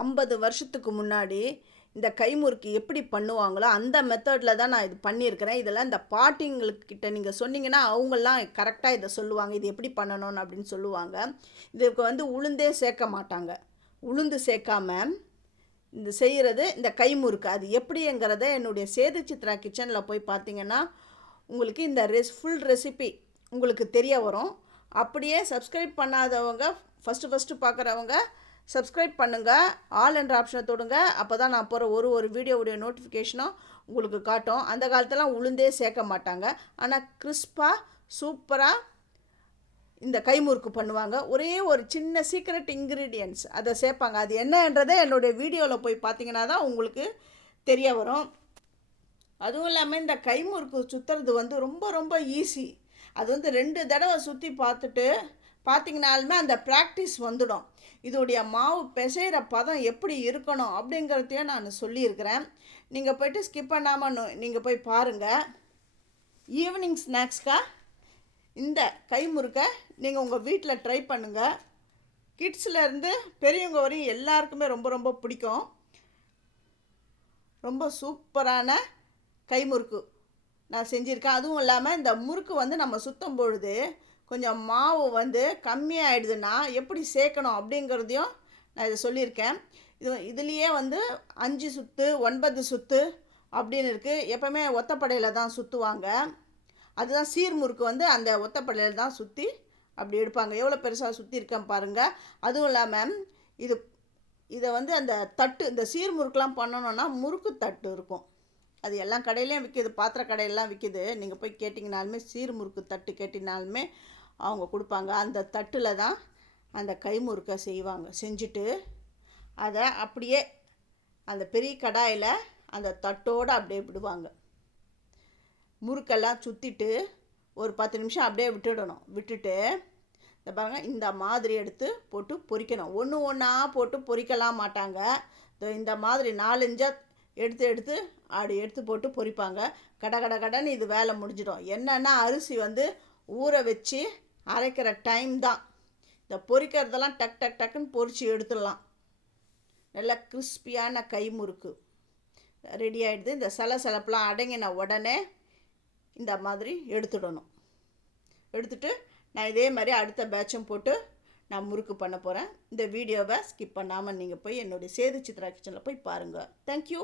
50 வருஷத்துக்கு முன்னாடி இந்த கைமுறுக்கு எப்படி பண்ணுவாங்களோ அந்த மெத்தடில் தான் நான் இது பண்ணியிருக்கிறேன். இதெல்லாம் இந்த பாட்டிங்கக்கிட்ட நீங்கள் சொன்னீங்கன்னா அவங்கெல்லாம் கரெக்டாக இதை சொல்லுவாங்க, இது எப்படி பண்ணணும்னு அப்படின்னு சொல்லுவாங்க. இதுக்கு வந்து உளுந்தே சேர்க்க மாட்டாங்க. உளுந்து சேர்க்காம இந்த செய்கிறது இந்த கைமுறுக்கு. அது எப்படிங்கிறத என்னுடைய சேது சித்ரா கிச்சனில் போய் பார்த்தீங்கன்னா உங்களுக்கு இந்த ஃபுல் ரெசிபி உங்களுக்கு தெரிய வரும். அப்படியே சப்ஸ்கிரைப் பண்ணாதவங்க ஃபஸ்ட்டு பார்க்குறவங்க சப்ஸ்கிரைப் பண்ணுங்கள், ஆல் என்ற ஆப்ஷனை தொடுங்க. அப்போ தான் நான் போகிற ஒரு வீடியோவுடைய நோட்டிஃபிகேஷனும் உங்களுக்கு காட்டும். அந்த காலத்தெல்லாம் உளுந்தே சேர்க்க மாட்டாங்க. ஆனால் கிறிஸ்பாக சூப்பராக இந்த கைமுறுக்கு பண்ணுவாங்க. ஒரே ஒரு சின்ன சீக்ரெட் இன்க்ரீடியன்ட்ஸ் அதை சேர்ப்பாங்க. அது என்னன்றதை என்னுடைய வீடியோவில் போய் பார்த்தீங்கன்னா தான் உங்களுக்கு தெரிய வரும். அதுவும் இல்லாமல் இந்த கைமுறுக்கு சுற்றுறது வந்து ரொம்ப ரொம்ப ஈஸி. அது வந்து 2 தடவை சுற்றி பார்த்துட்டு பார்த்திங்கனாலுமே அந்த ப்ராக்டிஸ் வந்துடும். இதோடைய மாவு பிசைகிற பதம் எப்படி இருக்கணும் அப்படிங்கிறதையும் நான் சொல்லியிருக்கிறேன். நீங்கள் போய்ட்டு ஸ்கிப் பண்ணாமல் நீங்கள் போய் பாருங்கள். ஈவினிங் ஸ்நாக்ஸ்க்காக இந்த கைமுறுக்கை நீங்கள் உங்கள் வீட்டில் ட்ரை பண்ணுங்கள். கிட்ஸ்லேருந்து பெரியவங்க வரையும் எல்லாருக்குமே ரொம்ப ரொம்ப பிடிக்கும். ரொம்ப சூப்பரான கைமுறுக்கு நான் செஞ்சுருக்கேன். அதுவும் இல்லாமல் இந்த முறுக்கு வந்து நம்ம சுற்றும் பொழுது கொஞ்சம் மாவு வந்து கம்மியாகிடுதுன்னா எப்படி சேர்க்கணும் அப்படிங்கிறதையும் நான் இதை சொல்லியிருக்கேன். இதுலேயே வந்து 5 சுற்று 9 சுற்று அப்படின்னு இருக்குது. எப்போவுமே ஒத்தப்படையில் தான் சுற்றுவாங்க. அதுதான் சீர்முறுக்கு வந்து அந்த ஒத்தப்படையில் தான் சுற்றி அப்படி எடுப்பாங்க. எவ்வளோ பெருசாக சுற்றிருக்கேன் பாருங்கள். அதுவும் இல்லாமல் இதை வந்து அந்த தட்டு, இந்த சீர்முறுக்கெலாம் பண்ணணுன்னா முறுக்கு தட்டு இருக்கும். அது எல்லா கடையிலையும் விற்கிது, பாத்திர கடையெல்லாம் விற்கிது. நீங்கள் போய் கேட்டிங்கனாலுமே சீர்முறுக்கு தட்டு கேட்டிங்கனாலுமே அவங்க கொடுப்பாங்க. அந்த தட்டில் தான் அந்த கைமுறுக்கை செய்வாங்க. செஞ்சுட்டு அதை அப்படியே அந்த பெரிய கடாயில் அந்த தட்டோடு அப்படியே விடுவாங்க. முறுக்கெல்லாம் சுற்றிட்டு ஒரு 10 நிமிஷம் அப்படியே விட்டுடணும். விட்டுட்டு இந்த பாருங்கள், இந்த மாதிரி எடுத்து போட்டு பொரிக்கணும். ஒன்று ஒன்றா போட்டு பொரிக்கலாம் மாட்டாங்க. இந்த மாதிரி 4-5 எடுத்து அப்படி எடுத்து போட்டு பொரிப்பாங்க. கடன்னு இது வேலை முடிஞ்சிடும். என்னென்னா அரிசி வந்து ஊற வச்சு அரைக்கிற டைம் தான். இந்த பொரிக்கிறதெல்லாம் டக்குன்னு பொரித்து எடுத்துடலாம். நல்லா கிறிஸ்பியான கைமுறுக்கு ரெடி ஆகிடுது. இந்த சலசலப்பெலாம் அடங்கின உடனே இந்த மாதிரி எடுத்துடணும். எடுத்துட்டு நான் இதே மாதிரி அடுத்த பேட்சும் போட்டு நான் முறுக்கு பண்ண போகிறேன். இந்த வீடியோவை ஸ்கிப் பண்ணாமல் நீங்கள் போய் என்னுடைய சேது சித்ரா கிச்சனில் போய் பாருங்கள். தேங்க்யூ.